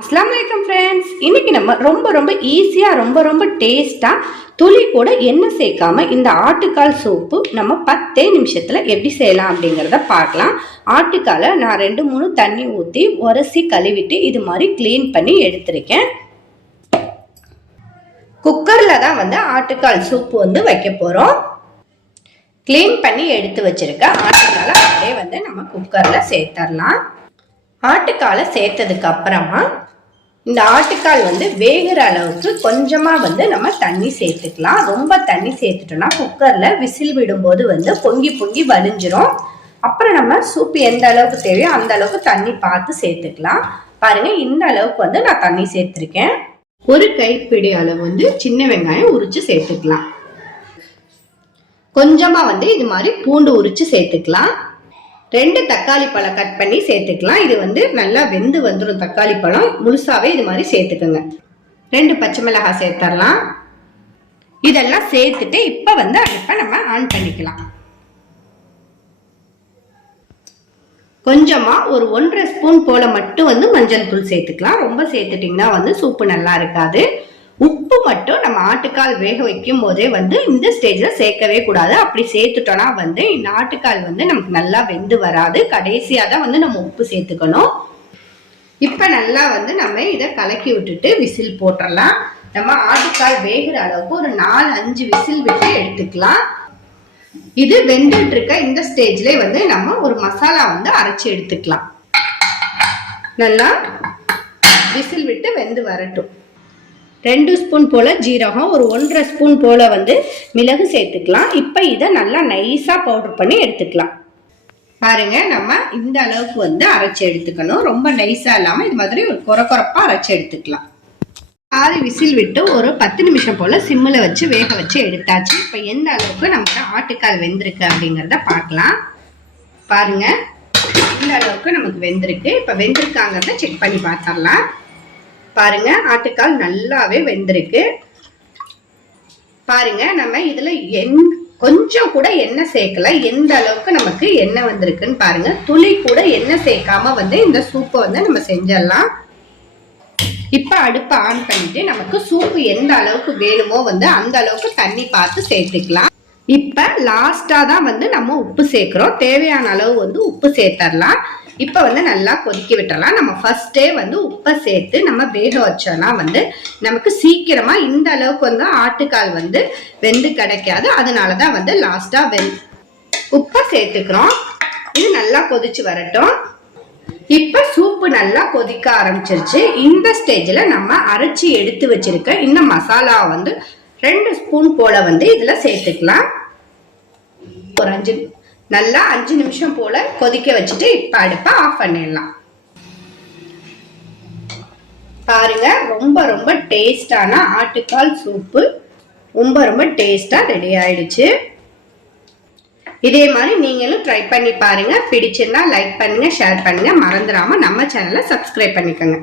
அஸ்ஸலாமு அலைக்கும் ஃப்ரெண்ட்ஸ். இன்னைக்கு நம்ம ரொம்ப ஈஸியாக ரொம்ப டேஸ்ட்டாக துளி கூட எண்ணெய் சேர்க்காம இந்த ஆட்டுக்கால் சூப்பு நம்ம 10 நிமிஷத்தில் எப்படி செய்யலாம் அப்படிங்கிறத பார்க்கலாம். ஆட்டுக்காலை நான் 2-3 தண்ணி ஊற்றி உரசி கழுவிட்டு இது மாதிரி க்ளீன் பண்ணி எடுத்திருக்கேன். குக்கரில் தான் ஆட்டுக்கால் சூப்பு வைக்க போகிறோம். க்ளீன் பண்ணி எடுத்து வச்சிருக்க ஆட்டுக்காலை அப்படியே நம்ம குக்கரில் சேர்த்துடலாம். ஆட்டுக்காலை சேர்த்ததுக்கு அப்புறமா இந்த ஆட்டுக்கால் வேகிற அளவுக்கு கொஞ்சமாக நம்ம தண்ணி சேர்த்துக்கலாம். ரொம்ப தண்ணி சேர்த்துட்டோம்னா குக்கரில் விசில் விடும்போது பொங்கி வலிஞ்சிரும். அப்புறம் நம்ம சூப்பு எந்த அளவுக்கு தேவையோ அந்த அளவுக்கு தண்ணி பார்த்து சேர்த்துக்கலாம். பாருங்க, இந்த அளவுக்கு நான் தண்ணி சேர்த்துருக்கேன். ஒரு கைப்பிடி அளவு சின்ன வெங்காயம் உரிச்சு சேர்த்துக்கலாம். கொஞ்சமா இது மாதிரி பூண்டு உரிச்சு சேர்த்துக்கலாம். 2 தக்காளி பழம் கட் பண்ணி சேர்த்துக்கலாம். இது நல்லா வெந்து வந்துடும். தக்காளி பழம் முழுசாவே இது மாதிரி சேர்த்துக்கோங்க. 2 பச்சை மிளகாய் சேர்த்துடலாம். இதெல்லாம் சேர்த்துட்டு இப்ப அடுப்பை நம்ம ஆன் பண்ணிக்கலாம். கொஞ்சமா ஒரு 1.5 ஸ்பூன் போல மட்டும் மஞ்சள் தூள் சேர்த்துக்கலாம். ரொம்ப சேர்த்துட்டீங்கன்னா சூப்பு நல்லா இருக்காது. உப்பு மட்டும் நம்ம ஆட்டுக்கால் வேக வைக்கும் போதே இந்த ஸ்டேஜ்ல சேர்க்கவே கூடாது. அப்படி சேர்த்துட்டோம்னா இந்த ஆட்டுக்கால் நமக்கு நல்லா வெந்து வராது. கடைசியா தான் நம்ம உப்பு சேர்த்துக்கணும். இப்ப நல்லா நம்ம இதை கலக்கி விட்டுட்டு விசில் போட்டுடலாம். நம்ம ஆட்டுக்கால் வேகிற அளவுக்கு ஒரு 4-5 விசில் விட்டு எடுத்துக்கலாம். இது வெந்துட்டு இருக்க இந்த ஸ்டேஜ்ல நம்ம ஒரு மசாலா அரைச்சு எடுத்துக்கலாம். நல்லா விசில் விட்டு வெந்து வரட்டும். 2 ஸ்பூன் போல ஜீரகம், ஒரு 1.5 ஸ்பூன் போல மிளகு சேர்த்துக்கலாம். இப்ப இதை நல்லா நைஸா பவுடர் பண்ணி எடுத்துக்கலாம். பாருங்க, நம்ம இந்த அளவுக்கு அரைச்சு எடுத்துக்கணும். ரொம்ப நைஸா இல்லாம இது மாதிரி ஒரு கொரப்பா அரைச்சு எடுத்துக்கலாம். 6 விசில் விட்டு ஒரு 10 நிமிஷம் போல சிம்மில் வச்சு வேக வச்சு எடுத்தாச்சு. இப்ப எந்த அளவுக்கு நமக்கு ஆட்டுக்கால் வெந்திருக்கு அப்படிங்கிறத பார்க்கலாம். பாருங்க, இந்த அளவுக்கு நமக்கு வெந்திருக்கு. இப்ப வெந்திருக்காங்கிறத செக் பண்ணி பார்த்துடலாம். பாருங்க, ஆட்டுக்கால் நல்லாவே வெந்திருக்கு. பாருங்க, நம்ம இதுல கொஞ்சம் கூட எண்ணெய் சேர்க்கல. எந்த அளவுக்கு நமக்கு எண்ணெய் வந்திருக்குன்னு பாருங்க. துளி கூட எண்ணெய் சேர்க்காம இந்த சூப்பை நம்ம செஞ்சிடலாம். இப்ப அடுப்பை ஆன் பண்ணிட்டு நமக்கு சூப்பு எந்த அளவுக்கு வேணுமோ அந்த அளவுக்கு தண்ணி பார்த்து சேர்த்துக்கலாம். இப்ப லாஸ்டா தான் நம்ம உப்பு சேர்க்கிறோம். தேவையான அளவு உப்பு சேர்த்தரலாம். இப்ப நல்லா கொதிக்க விட்டுறலாம். நம்ம ஃபர்ஸ்டே உப்பை சேர்த்து நம்ம வேக வச்சோம்னா நமக்கு சீக்கிரமா இந்த அளவுக்கு ஆட்டுக்கால் வெந்து கிடைக்காது. அதனாலதான் லாஸ்டா உப்பை சேர்த்துக்கிறோம். இது நல்லா கொதிச்சு வரட்டும். இப்ப சூப்பு நல்லா கொதிக்க ஆரம்பிச்சிருச்சு. இந்த ஸ்டேஜ்ல நம்ம அரைச்சி எடுத்து வச்சிருக்க இந்த மசாலா 2 ஸ்பூன் போல இதுல சேர்த்துக்கலாம். ஒரு 5 நிமிஷம் போல கொதிக்க வச்சுட்டு இப்ப அடுப்பை ஆஃப் பண்ணிடலாம். பாருங்க, ரொம்ப டேஸ்டான ஆட்டுக்கால் சூப்பு ரொம்ப டேஸ்டா ரெடி ஆயிடுச்சு. இதே மாதிரி நீங்களும் ட்ரை பண்ணி பாருங்க. பிடிச்சிருந்தா லைக் பண்ணுங்க, ஷேர் பண்ணுங்க. மறந்துடாம நம்ம சேனலை சப்ஸ்கிரைப் பண்ணிக்கோங்க.